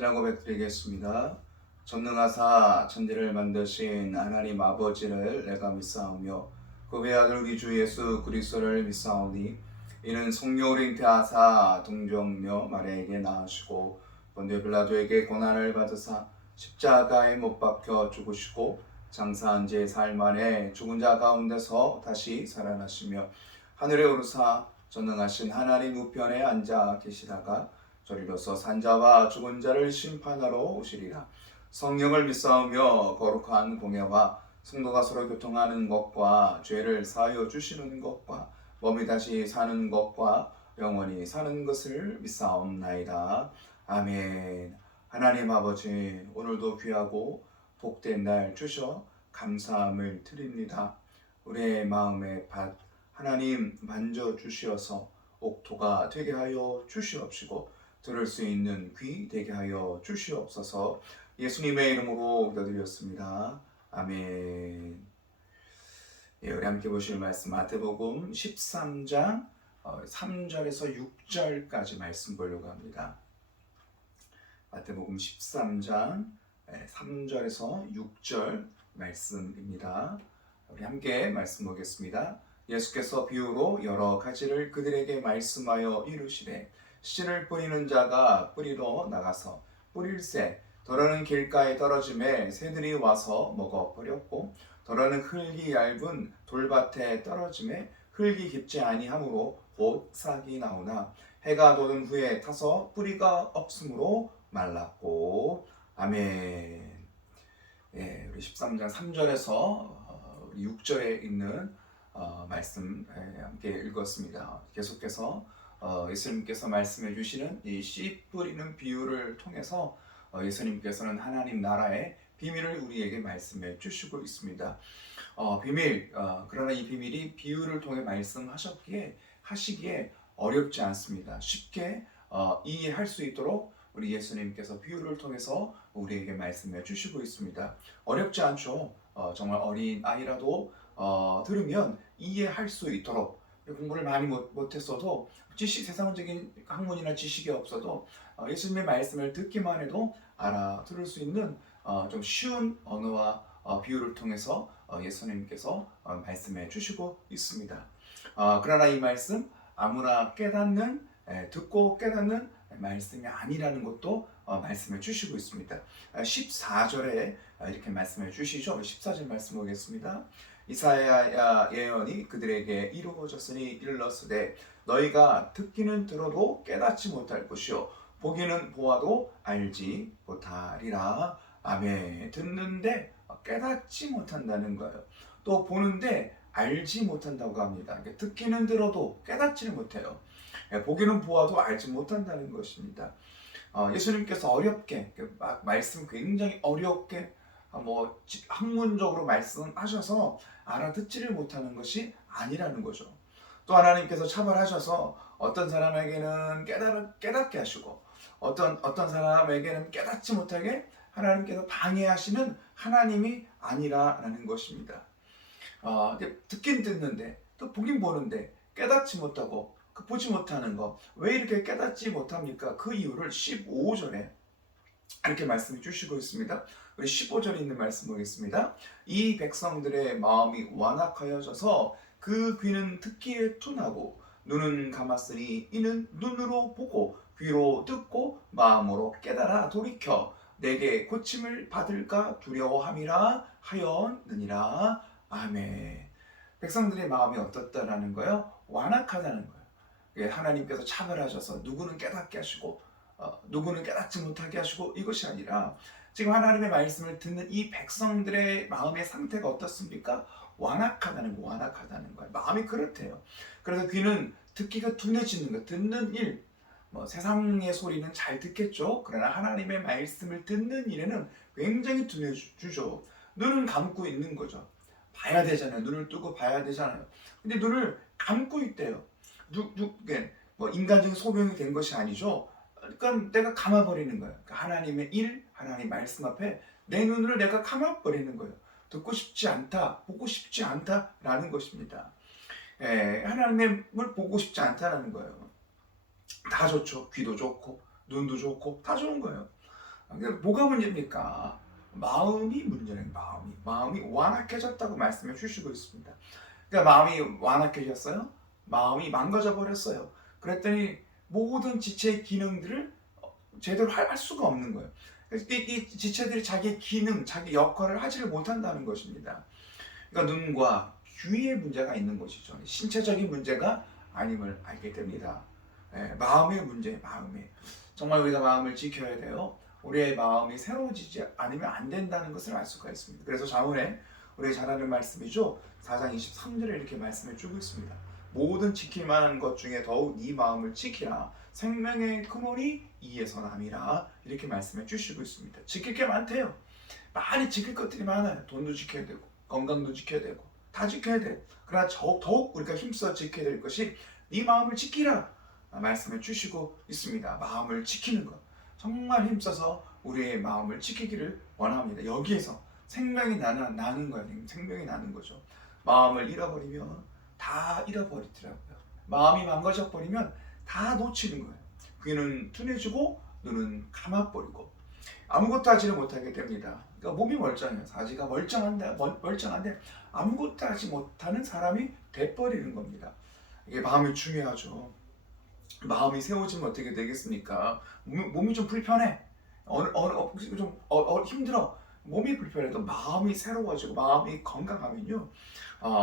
신앙 고백드리겠습니다. 전능하사 천지를 만드신 하나님 아버지를 내가 믿사오며 그 외아들 우리 주 예수 그리스도를 믿사오니 이는 성령으로 잉태하사 동정녀 마리아에게 낳으시고 본디오 빌라도에게 고난을 받으사 십자가에 못 박혀 죽으시고 장사한 지 사흘 만에 죽은 자 가운데서 다시 살아나시며 하늘에 오르사 전능하신 하나님 우편에 앉아 계시다가 저리로서 산자와 죽은 자를 심판하러 오시리라. 성령을 믿사오며 거룩한 공예와 성도가 서로 교통하는 것과 죄를 사하여 주시는 것과 몸이 다시 사는 것과 영원히 사는 것을 믿사옵나이다. 아멘. 하나님 아버지, 오늘도 귀하고 복된 날 주셔 감사함을 드립니다. 우리의 마음의 밭 하나님 만져 주시어서 옥토가 되게 하여 주시옵시고 들을 수 있는 귀 되게 하여 주시옵소서. 예수님의 이름으로 기도드렸습니다. 아멘. 예, 우리 함께 보실 말씀 마태복음 13장 3절에서 6절까지 말씀 보려고 합니다. 마태복음 13장 3절에서 6절 말씀입니다. 우리 함께 말씀 보겠습니다. 예수께서 비유로 여러 가지를 그들에게 말씀하여 이르시되 씨를 뿌리는 자가 뿌리러 나가서 뿌릴새 더러는 길가에 떨어짐에 새들이 와서 먹어버렸고 더러는 흙이 얇은 돌밭에 떨어짐에 흙이 깊지 아니하므로 곧 싹이 나오나 해가 돋은 후에 타서 뿌리가 없으므로 말랐고. 아멘. 예, 우리 13장 3절에서 6절에 있는 말씀 함께 읽었습니다. 계속해서 예수님께서 말씀해 주시는 이 씨 뿌리는 비유를 통해서 예수님께서는 하나님 나라의 비밀을 우리에게 말씀해 주시고 있습니다. 비밀, 그러나 이 비밀이 비유를 통해 하시기에 어렵지 않습니다. 쉽게 이해할 수 있도록 우리 예수님께서 비유를 통해서 우리에게 말씀해 주시고 있습니다. 어렵지 않죠. 정말 어린 아이라도 들으면 이해할 수 있도록, 공부를 많이 못했어도 세상적인 학문이나 지식이 없어도 예수님의 말씀을 듣기만 해도 알아들을 수 있는 좀 쉬운 언어와 비유를 통해서 예수님께서 말씀해 주시고 있습니다. 그러나 이 말씀 아무나 듣고 깨닫는 말씀이 아니라는 것도 말씀해 주시고 있습니다. 14절에 이렇게 말씀해 주시죠. 14절 말씀 보겠습니다. 이사야 예언이 그들에게 이루어졌으니 이르렀으되 너희가 듣기는 들어도 깨닫지 못할 것이요 보기는 보아도 알지 못하리라. 아멘. 듣는데 깨닫지 못한다는 거예요. 또 보는데 알지 못한다고 합니다. 듣기는 들어도 깨닫지를 못해요. 보기는 보아도 알지 못한다는 것입니다. 예수님께서 어렵게 말씀 굉장히 어렵게 학문적으로 말씀하셔서 알아듣지를 못하는 것이 아니라는 거죠. 또 하나님께서 차별하셔서 어떤 사람에게는 깨닫게 하시고 어떤 사람에게는 깨닫지 못하게 하나님께서 방해하시는 하나님이 아니라는 것입니다. 듣긴 듣는데 또 보긴 보는데 깨닫지 못하고 보지 못하는 것, 왜 이렇게 깨닫지 못합니까? 그 이유를 15절에 이렇게 말씀해 주시고 있습니다. 우리 15절에 있는 말씀 보겠습니다. 이 백성들의 마음이 완악하여져서 그 귀는 듣기에 둔하고 눈은 감았으니 이는 눈으로 보고 귀로 듣고 마음으로 깨달아 돌이켜 내게 고침을 받을까 두려워함이라 하였느니라. 아멘. 백성들의 마음이 어떻다라는 거예요? 완악하다는 거예요. 하나님께서 차별하셔서 누구는 깨닫게 하시고 누구는 깨닫지 못하게 하시고 이것이 아니라 지금 하나님의 말씀을 듣는 이 백성들의 마음의 상태가 어떻습니까? 완악하다는 거예요. 마음이 그렇대요. 그래서 귀는 듣기가 둔해지는 거, 듣는 일, 세상의 소리는 잘 듣겠죠. 그러나 하나님의 말씀을 듣는 일에는 굉장히 둔해지죠. 눈은 감고 있는 거죠. 봐야 되잖아요. 눈을 뜨고 봐야 되잖아요. 근데 눈을 감고 있대요. 인간적인 소명이 된 것이 아니죠. 그러니까 내가 감아버리는 거예요. 그러니까 하나님의 일, 하나님 말씀 앞에 내 눈을 내가 감아버리는 거예요. 듣고 싶지 않다, 보고 싶지 않다라는 것입니다. 하나님을 보고 싶지 않다라는 거예요. 다 좋죠. 귀도 좋고 눈도 좋고 다 좋은 거예요. 뭐가 문제입니까? 마음이 문제는 마음이 완악해졌다고 말씀해 주시고 있습니다. 그러니까 마음이 완악해졌어요. 마음이 망가져 버렸어요. 그랬더니 모든 지체의 기능들을 제대로 할 수가 없는 거예요. 이 지체들이 자기 기능, 자기 역할을 하지를 못한다는 것입니다. 그러니까 눈과 귀에 문제가 있는 것이죠. 신체적인 문제가 아님을 알게 됩니다. 마음의 문제, 마음에 정말 우리가 마음을 지켜야 돼요. 우리의 마음이 새로워지지 않으면 안 된다는 것을 알 수가 있습니다. 그래서 자문에 우리 잘 아는 말씀이죠. 4장 23절에 이렇게 말씀해 주고 있습니다. 모든 지킬 만한 것 중에 더욱 네 마음을 지키라. 생명의 근원이 이에서 남이라. 이렇게 말씀해 주시고 있습니다. 지킬 게 많대요. 많이 지킬 것들이 많아요. 돈도 지켜야 되고 건강도 지켜야 되고 다 지켜야 돼. 그러나 더욱 우리가 힘써 지켜야 될 것이 네 마음을 지키라 말씀해 주시고 있습니다. 마음을 지키는 것 정말 힘써서 우리의 마음을 지키기를 원합니다. 여기에서 생명이 나는 거예요. 생명이 나는 거죠. 마음을 잃어버리면 다 잃어버리더라고요. 마음이 망가져 버리면 다 놓치는 거예요. 귀는 둔해지고 눈은 감아버리고 아무것도 하지를 못하게 됩니다. 그러니까 몸이 멀쩡해요. 사지가 멀쩡한데 아무것도 하지 못하는 사람이 돼버리는 겁니다. 이게 마음이 중요하죠. 마음이 세워지면 어떻게 되겠습니까? 몸이 좀 불편해. 힘들어. 몸이 불편해도 마음이 새로워지고 마음이 건강하면요.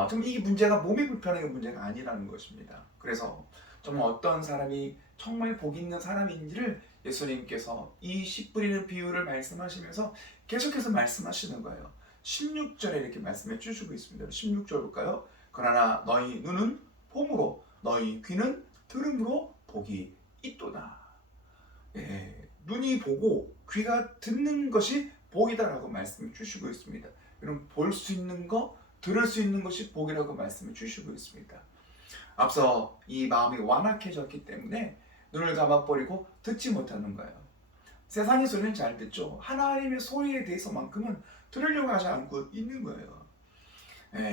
좀 이 문제가 몸이 불편한 게 문제가 아니라는 것입니다. 그래서 정말 어떤 사람이 정말 복 있는 사람인지를 예수님께서 이 씨 뿌리는 비유를 말씀하시면서 계속해서 말씀하시는 거예요. 16절에 이렇게 말씀해 주시고 있습니다. 16절 볼까요? 그러나 너희 눈은 봄으로 너희 귀는 들음으로 복이 있도다. 눈이 보고 귀가 듣는 것이 복이다라고 말씀을 주시고 있습니다. 여러분 볼 수 있는 거, 들을 수 있는 것이 복이라고 말씀을 주시고 있습니다. 앞서 이 마음이 완악해졌기 때문에 눈을 감아버리고 듣지 못하는 거예요. 세상의 소리는 잘 듣죠. 하나님의 소리에 대해서만큼은 들으려고 하지 않고 있는 거예요.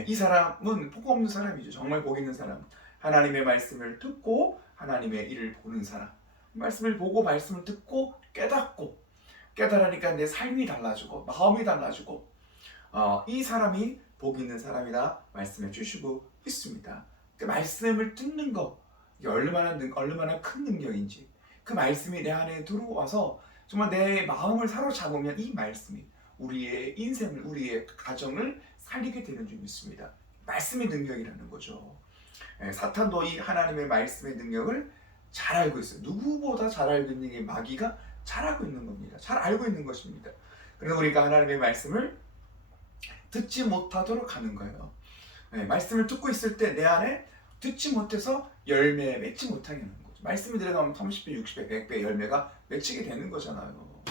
이 사람은 복 없는 사람이죠. 정말 복 있는 사람. 하나님의 말씀을 듣고 하나님의 일을 보는 사람. 말씀을 보고 말씀을 듣고 깨달으니까 내 삶이 달라지고 마음이 달라지고 이 사람이 복 있는 사람이다 말씀해 주시고 있습니다. 그 말씀을 듣는 거 이게 얼마나 큰 능력인지 그 말씀이 내 안에 들어와서 정말 내 마음을 사로잡으면 이 말씀이 우리의 인생을 우리의 가정을 살리게 되는 줄 믿습니다. 말씀의 능력이라는 거죠. 사탄도 이 하나님의 말씀의 능력을 잘 알고 있어요. 누구보다 잘 알고 있는 게 마귀가 잘 알고 있는 겁니다. 잘 알고 있는 것입니다. 그래서 우리가 하나님의 말씀을 듣지 못하도록 하는 거예요. 말씀을 듣고 있을 때 내 안에 듣지 못해서 열매 맺지 못하게 하는 거죠. 말씀이 들어가면 30배, 60배, 100배 열매가 맺히게 되는 거잖아요.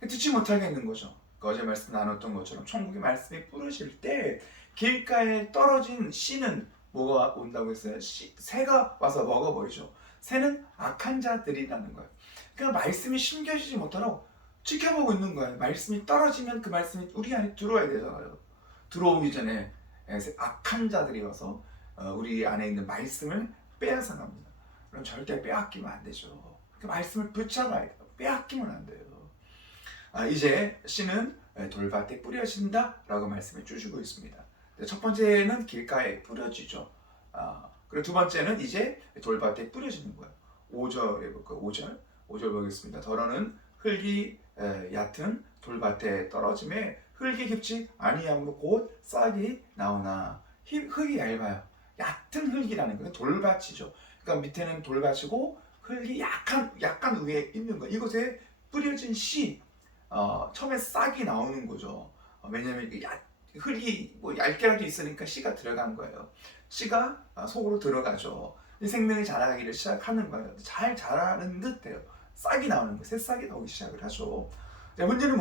듣지 못하게 하는 거죠. 어제 말씀 나눴던 것처럼 천국의 말씀이 뿌려질 때 길가에 떨어진 씨는 뭐가 온다고 했어요? 새가 와서 먹어버리죠. 새는 악한 자들이라는 거예요. 그러니까 말씀이 심겨지지 못하도록 지켜보고 있는 거예요. 말씀이 떨어지면 그 말씀이 우리 안에 들어와야 되잖아요. 들어오기 전에 악한 자들이 와서 우리 안에 있는 말씀을 빼앗아 갑니다. 그럼 절대 빼앗기면 안 되죠. 그 말씀을 붙잡아야 돼요. 빼앗기면 안 돼요. 이제 씨는 돌밭에 뿌려진다 라고 말씀해 주시고 있습니다. 첫 번째는 길가에 뿌려지죠. 그리고 두 번째는 이제 돌밭에 뿌려지는 거예요. 5절에 볼까요? 5절 보겠습니다. 더러는 흙이 얕은 돌밭에 떨어짐에 흙이 깊지 아니함으로 곧 싹이 나오나 흙이 얇아요. 얕은 흙이라는 거예요. 돌밭이죠. 그러니까 밑에는 돌밭이고 흙이 약간 위에 있는 거예요. 이곳에 뿌려진 씨 처음에 싹이 나오는 거죠. 왜냐하면 흙이 뭐 얇게라도 있으니까 씨가 들어간 거예요. 씨가 속으로 들어가죠. 생명이 자라기를 시작하는 거예요. 잘 자라는 듯해요. 싹이 나오는 거예요. 새싹이 나오기 시작을 하죠. 문제는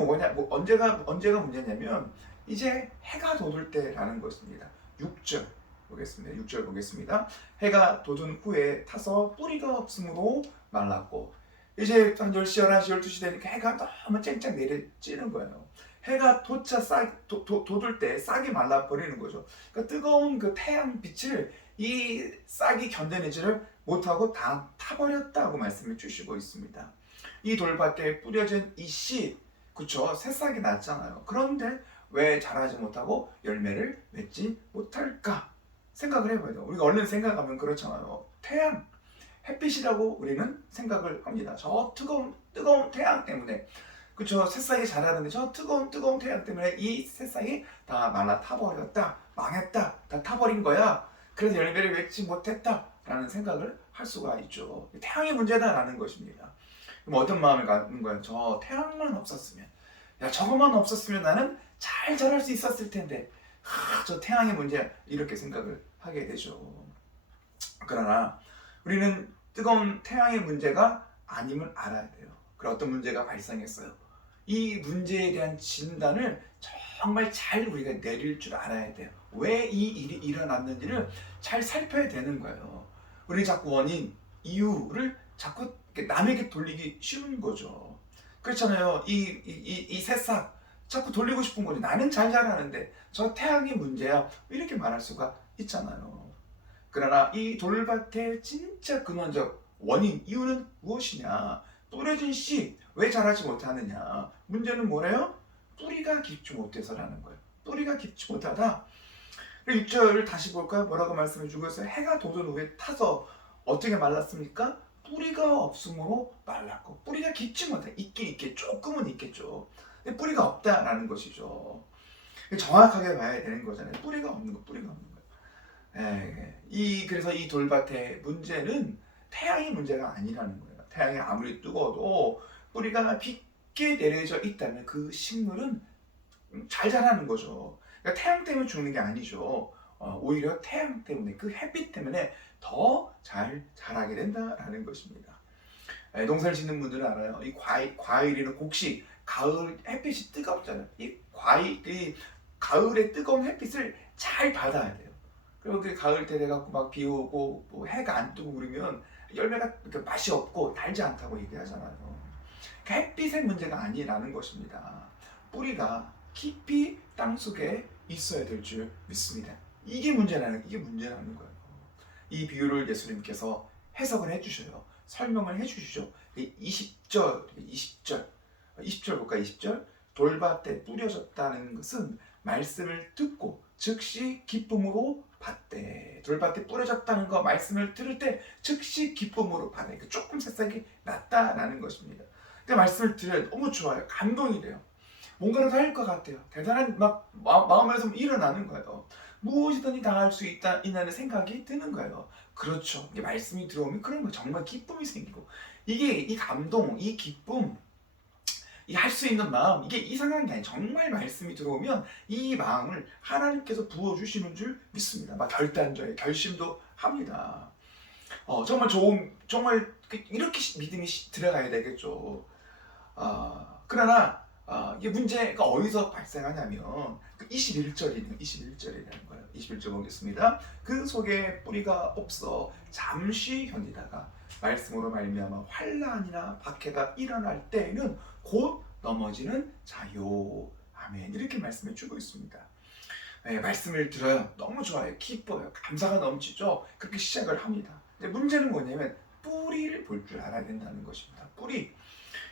언제가 문제냐면 이제 해가 돋을 때라는 것입니다. 6절 보겠습니다. 6절 보겠습니다. 해가 돋은 후에 타서 뿌리가 없으므로 말랐고 이제 한 10시, 11시, 12시 되니까 해가 너무 쨍쨍 내려지는 거예요. 해가 돋을 때 싹이 말라버리는 거죠. 그러니까 뜨거운 그 태양 빛을 이 싹이 견뎌내지를 못하고 다 타버렸다고 말씀을 주시고 있습니다. 이 돌밭에 뿌려진 이 씨, 그쵸? 새싹이 났잖아요. 그런데 왜 자라지 못하고 열매를 맺지 못할까? 생각을 해봐야 돼요. 우리가 얼른 생각하면 그렇잖아요. 태양, 햇빛이라고 우리는 생각을 합니다. 저 뜨거운 태양 때문에. 그쵸? 새싹이 자라는데 저 뜨거운 태양 때문에 이 새싹이 다 말라 타버렸다. 망했다. 다 타버린 거야. 그래서 열매를 맺지 못했다. 라는 생각을 할 수가 있죠. 태양의 문제다라는 것입니다. 그럼 어떤 마음을 갖는 거예요? 저 태양만 없었으면, 야 저것만 없었으면 나는 잘 자랄 수 있었을 텐데, 저 태양의 문제, 이렇게 생각을 하게 되죠. 그러나 우리는 뜨거운 태양의 문제가 아님을 알아야 돼요. 그럼 어떤 문제가 발생했어요? 이 문제에 대한 진단을 정말 잘 우리가 내릴 줄 알아야 돼요. 왜 이 일이 일어났는지를 잘 살펴야 되는 거예요. 우리 자꾸 원인, 이유를 자꾸 남에게 돌리기 쉬운 거죠. 그렇잖아요. 이 새싹 자꾸 돌리고 싶은 거지. 나는 잘 자라는데 저 태양의 문제야. 이렇게 말할 수가 있잖아요. 그러나 이 돌밭의 진짜 근원적 원인, 이유는 무엇이냐? 뿌려진 씨 왜 자라지 못하느냐? 문제는 뭐래요? 뿌리가 깊지 못해서라는 거예요. 뿌리가 깊지 못하다. 6절을 다시 볼까요? 뭐라고 말씀해 주고 있어요? 해가 돋은 후에 타서 어떻게 말랐습니까? 뿌리가 없으므로 말랐고, 뿌리가 깊지 못해. 있긴 있겠죠. 조금은 있겠죠. 근데 뿌리가 없다라는 것이죠. 정확하게 봐야 되는 거잖아요. 뿌리가 없는 거, 뿌리가 없는 거. 그래서 이 돌밭의 문제는 태양의 문제가 아니라는 거예요. 태양이 아무리 뜨거워도 뿌리가 깊게 내려져 있다면 그 식물은 잘 자라는 거죠. 그러니까 태양 때문에 죽는 게 아니죠. 오히려 태양 때문에, 그 햇빛 때문에 더 잘 자라게 된다라는 것입니다. 농사를 짓는 분들은 알아요. 이 과일이나 곡식, 가을 햇빛이 뜨겁잖아요. 이 가을의 뜨거운 햇빛을 잘 받아야 돼요. 그리고 그 가을 때 돼갖고 막 비 오고 뭐 해가 안 뜨고 그러면 열매가 맛이 없고 달지 않다고 얘기하잖아요. 햇빛의 문제가 아니라는 것입니다. 뿌리가 깊이 땅속에 있어야 될 줄 믿습니다. 이게 문제라는 거예요. 이 비유를 예수님께서 해석을 해주셔요. 설명을 해주시죠. 20절 볼까? 20절. 돌밭에 뿌려졌다는 것은 말씀을 듣고 즉시 기쁨으로 받되. 돌밭에 뿌려졌다는 거, 말씀을 들을 때 즉시 기쁨으로 받아. 조금 새싹이 났다라는 것입니다. 그 말씀을 들어요. 너무 좋아요. 감동이 돼요. 뭔가를 할 것 같아요. 대단한 마음에서 일어나는 거예요. 무엇이든지 다 할 수 있다는 생각이 드는 거예요. 그렇죠. 이게 말씀이 들어오면 그런 거 정말 기쁨이 생기고, 이게 이 감동, 이 기쁨, 이 할 수 있는 마음, 이게 이상한 게 아니에요. 정말 말씀이 들어오면 이 마음을 하나님께서 부어주시는 줄 믿습니다. 막 결심도 합니다. 정말 이렇게 믿음이 들어가야 되겠죠. 그러나 이게 문제가 어디서 발생하냐면 21절이라는 거예요. 21절 보겠습니다. 그 속에 뿌리가 없어 잠시 견디다가 말씀으로 말미암아 환난이나 박해가 일어날 때에는 곧 넘어지는 자요. 아멘. 이렇게 말씀해 주고 있습니다. 말씀을 들어요. 너무 좋아요. 기뻐요. 감사가 넘치죠. 그렇게 시작을 합니다. 근데 문제는 뭐냐면 뿌리를 볼 줄 알아야 된다는 것입니다.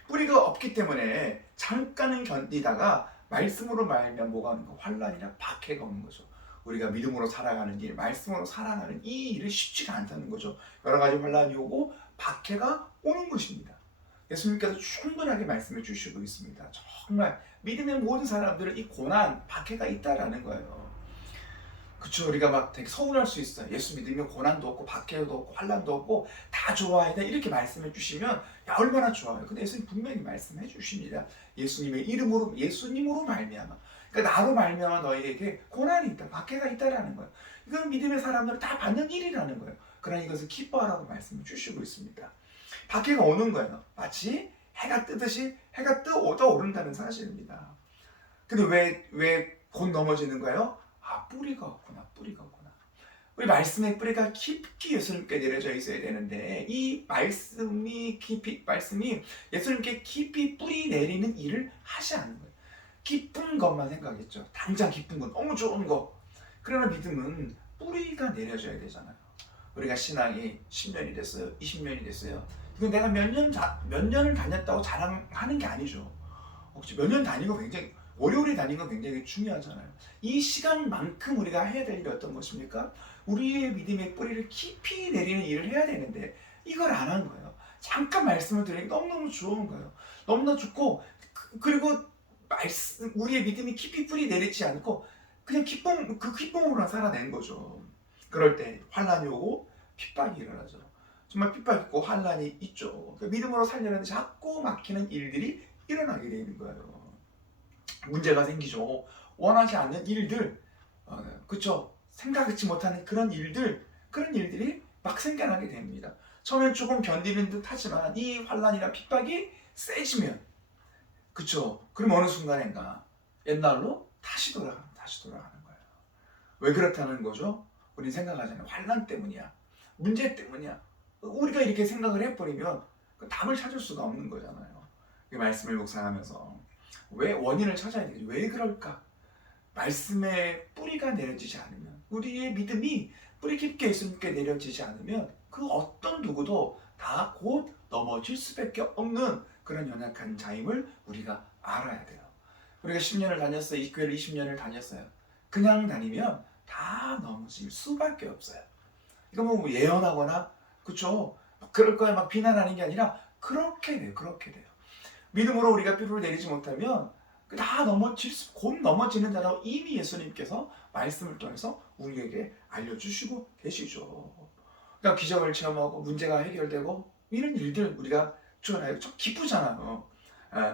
뿌리가 없기 때문에 잠깐은 견디다가 말씀으로 말하면 뭐가 오는 거? 환난이나 박해가 오는 거죠. 우리가 믿음으로 살아가는 일, 말씀으로 살아가는 이 일이 쉽지가 않다는 거죠. 여러 가지 환난이 오고 박해가 오는 것입니다. 예수님께서 충분하게 말씀해 주시고 있습니다. 정말 믿음의 모든 사람들은 이 고난, 박해가 있다라는 거예요. 그쵸, 우리가 막 되게 서운할 수 있어요. 예수 믿으면 고난도 없고 박해도 없고 환난도 없고 다 좋아야 돼, 이렇게 말씀해 주시면 야 얼마나 좋아요. 근데 예수님 분명히 말씀해 주십니다. 예수님으로 말미암아, 그러니까 나로 말미암아 너희에게 고난이 있다, 박해가 있다라는 거예요. 이건 믿음의 사람들은 다 받는 일이라는 거예요. 그러나 이것을 기뻐하라고 말씀을 주시고 있습니다. 박해가 오는 거예요. 마치 해가 뜨듯이 해가 떠오른다는 사실입니다. 근데 왜 곧 넘어지는 거예요? 뿌리가 없구나. 우리 말씀의 뿌리가 깊게 예수님께 내려져 있어야 되는데, 이 말씀이 예수님께 깊이 뿌리 내리는 일을 하지 않는 거예요. 기쁜 것만 생각했죠. 당장 기쁜 건 너무 좋은 거. 그러나 믿음은 뿌리가 내려져야 되잖아요. 우리가 신앙이 10년이 됐어요, 20년이 됐어요. 이건 내가 몇 년을 다녔다고 자랑하는 게 아니죠. 혹시 몇 년 다니고 굉장히 오래오래 다니는 건 굉장히 중요하잖아요. 이 시간만큼 우리가 해야 될 일이 어떤 것입니까? 우리의 믿음의 뿌리를 깊이 내리는 일을 해야 되는데 이걸 안 한 거예요. 잠깐 말씀을 드리니 너무너무 좋은 거예요. 너무나 좋고 그리고 우리의 믿음이 깊이 뿌리 내리지 않고 그냥 그 기쁨으로만 살아낸 거죠. 그럴 때 환란이 오고 핍박이 일어나죠. 정말 핍박이 있고 환란이 있죠. 그 믿음으로 살려는데 자꾸 막히는 일들이 일어나게 되는 거예요. 문제가 생기죠. 원하지 않는 일들, 그쵸? 생각하지 못하는 그런 일들이 막 생겨나게 됩니다. 처음엔 조금 견디는 듯 하지만 이 환란이나 핍박이 세지면, 그쵸? 그럼 어느 순간인가 옛날로 다시 돌아가는 거예요. 왜 그렇다는 거죠? 우리 생각하잖아요. 환란 때문이야. 문제 때문이야. 우리가 이렇게 생각을 해버리면 그 답을 찾을 수가 없는 거잖아요. 이 말씀을 묵상하면서 왜 원인을 찾아야 되지? 왜 그럴까? 말씀의 뿌리가 내려지지 않으면 우리의 믿음이 뿌리 깊게 예수님께 내려지지 않으면 그 어떤 누구도 다 곧 넘어질 수밖에 없는 그런 연약한 자임을 우리가 알아야 돼요. 우리가 10년을 다녔어요. 이 교회를 20년을 다녔어요. 그냥 다니면 다 넘어질 수밖에 없어요. 이거 뭐 예언하거나 그쵸? 그럴 거야 막 비난하는 게 아니라 그렇게 돼요. 그렇게 돼요. 믿음으로 우리가 삐루를 내리지 못하면 다 곧 넘어지는 자라고 이미 예수님께서 말씀을 통해서 우리에게 알려주시고 계시죠. 그러니까 기적을 체험하고 문제가 해결되고 이런 일들 우리가 주어나요. 좀 기쁘잖아요.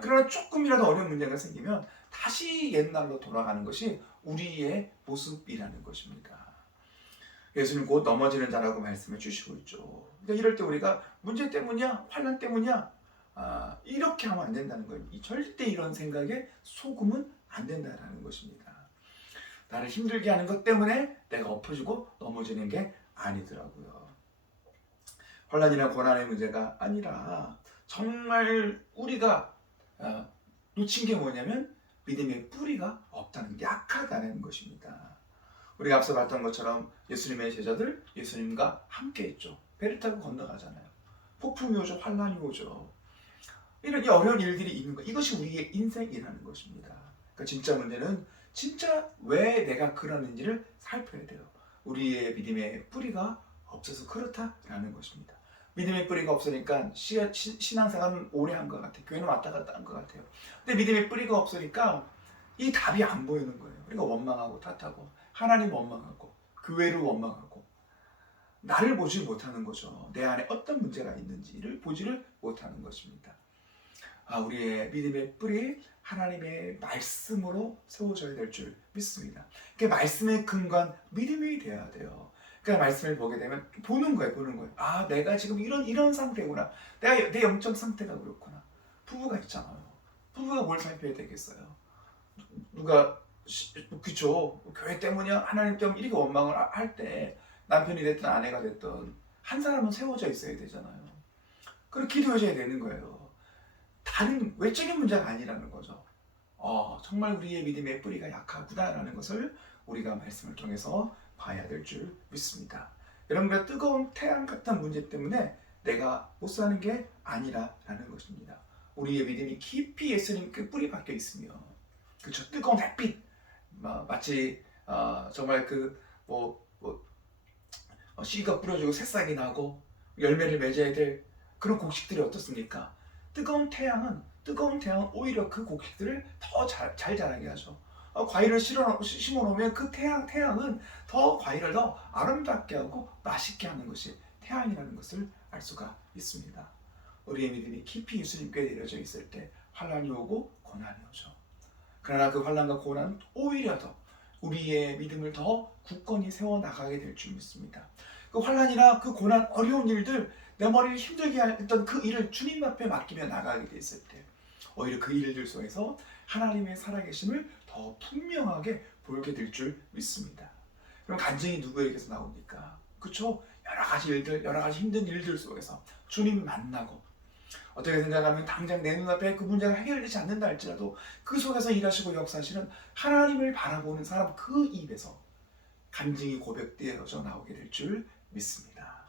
그러나 조금이라도 어려운 문제가 생기면 다시 옛날로 돌아가는 것이 우리의 모습이라는 것입니다. 예수님 곧 넘어지는 자라고 말씀해 주시고 있죠. 그러니까 이럴 때 우리가 문제 때문이야? 환난 때문이야? 이렇게 하면 안 된다는 거예요. 절대 이런 생각에 속으면 안 된다는 것입니다. 나를 힘들게 하는 것 때문에 내가 엎어지고 넘어지는 게 아니더라고요. 환난이나 고난의 문제가 아니라 정말 우리가 놓친 게 뭐냐면 믿음의 뿌리가 없다는, 약하다는 것입니다. 우리가 앞서 봤던 것처럼 예수님의 제자들 예수님과 함께 했죠. 배를 타고 건너가잖아요. 폭풍이 오죠. 환난이 오죠. 이런 어려운 일들이 있는 것, 이것이 우리의 인생이라는 것입니다. 그러니까 진짜 문제는 진짜 왜 내가 그러는지를 살펴야 돼요. 우리의 믿음의 뿌리가 없어서 그렇다라는 것입니다. 믿음의 뿌리가 없으니까 신앙생활은 오래 한 것 같아요. 교회는 왔다 갔다 한 것 같아요. 근데 믿음의 뿌리가 없으니까 이 답이 안 보이는 거예요. 그러니까 원망하고 탓하고 하나님 원망하고 교회를 원망하고 나를 보지 못하는 거죠. 내 안에 어떤 문제가 있는지를 보지를 못하는 것입니다. 우리의 믿음의 뿌리 하나님의 말씀으로 세워져야 될 줄 믿습니다. 그 말씀의 근간 믿음이 되어야 돼요. 그 말씀을 보게 되면 보는 거예요. 내가 지금 이런 상태구나. 내 영적 상태가 그렇구나. 부부가 있잖아요. 부부가 뭘 살펴야 되겠어요? 누가 그쵸? 교회 때문이야? 하나님 때문에 이렇게 원망을 할 때 남편이 됐든 아내가 됐든 한 사람은 세워져 있어야 되잖아요. 그리고 기도해줘야 되는 거예요. 다른 외적인 문제가 아니라는 거죠. 정말 우리의 믿음의 뿌리가 약하구나라는 것을 우리가 말씀을 통해서 봐야 될 줄 믿습니다. 여러분과 뜨거운 태양 같은 문제 때문에 내가 못 사는 게 아니라라는 것입니다. 우리의 믿음이 깊이 예수님께 뿌리 박혀 있으며, 그렇죠? 뜨거운 햇빛, 마치 정말 씨가 뿌려지고 새싹이 나고 열매를 맺어야 될 그런 곡식들이 어떻습니까? 뜨거운 태양은 오히려 그 곡식들을 더 잘 자라게 하죠. 과일을 심어 놓으면 그 태양은 더 과일을 더 아름답게 하고 맛있게 하는 것이 태양이라는 것을 알 수가 있습니다. 우리의 믿음이 깊이 예수님께 내려져 있을 때 환난이 오고 고난이 오죠. 그러나 그 환난과 고난은 오히려 더 우리의 믿음을 더 굳건히 세워나가게 될 줄 믿습니다. 그 환난이나 그 고난, 어려운 일들, 내 머리를 힘들게 했던 그 일을 주님 앞에 맡기며 나가게 됐을 때 오히려 그 일들 속에서 하나님의 살아계심을 더 분명하게 보게 될 줄 믿습니다. 그럼 간증이 누구에게서 나옵니까? 그렇죠? 여러 가지 힘든 일들 속에서 주님 만나고 어떻게 생각하면 당장 내 눈앞에 그 문제가 해결되지 않는다 할지라도 그 속에서 일하시고 역사하시는 하나님을 바라보는 사람 그 입에서 간증이 고백되어져 나오게 될 줄 믿습니다.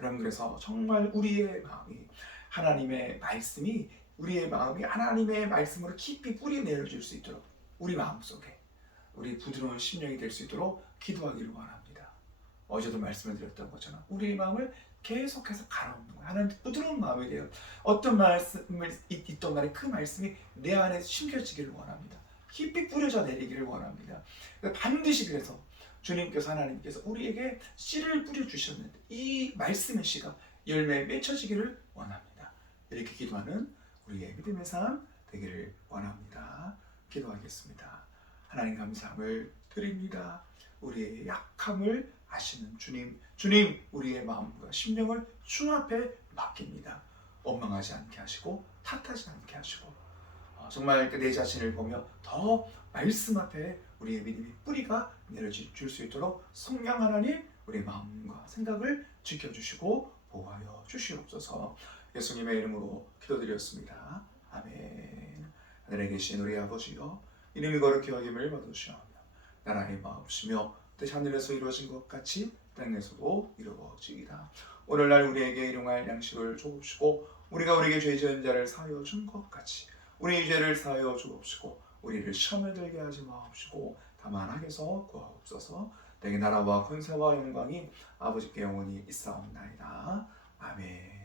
여러분, 그래서 정말 우리의 마음이 하나님의 말씀이 우리의 마음이 하나님의 말씀으로 깊이 뿌리 내려질 수 있도록 우리 마음속에 우리 부드러운 심령이 될 수 있도록 기도하기를 원합니다. 어제도 말씀을 드렸던 것처럼 우리의 마음을 계속해서 갈아엎는 거예요. 하나님 부드러운 마음이 돼요. 어떤 말씀을 있던 간에 그 말씀이 내 안에 심겨지기를 원합니다. 깊이 뿌려져 내리기를 원합니다. 반드시 그래서 주님께서 하나님께서 우리에게 씨를 뿌려주셨는데 이 말씀의 씨가 열매에 맺혀지기를 원합니다. 이렇게 기도하는 우리의 믿음의 삶 되기를 원합니다. 기도하겠습니다. 하나님 감사함을 드립니다. 우리의 약함을 아시는 주님, 주님 우리의 마음과 심령을 주 앞에 맡깁니다. 원망하지 않게 하시고 탓하지 않게 하시고 정말 내 자신을 보며 더 말씀 앞에 우리의 믿음의 뿌리가 내려줄 수 있도록 성령 하나님 우리의 마음과 생각을 지켜주시고 보호하여 주시옵소서. 예수님의 이름으로 기도드렸습니다. 아멘. 하늘에 계신 우리 아버지여 이름이 거룩히 여김을 받으시오며 나라의 마옵시며 뜻 하늘에서 이루어진 것 같이 땅에서도 이루어지이다. 오늘날 우리에게 일용할 양식을 주옵시고 우리가 우리에게 죄 지은 자를 사하여 준 것 같이 우리의 죄를 사하여 주옵시고 우리를 시험에 들게 하지 마옵시고 다만 악에서 구하옵소서. 내게 나라와 권세와 영광이 아버지께 영원히 있사옵나이다. 아멘.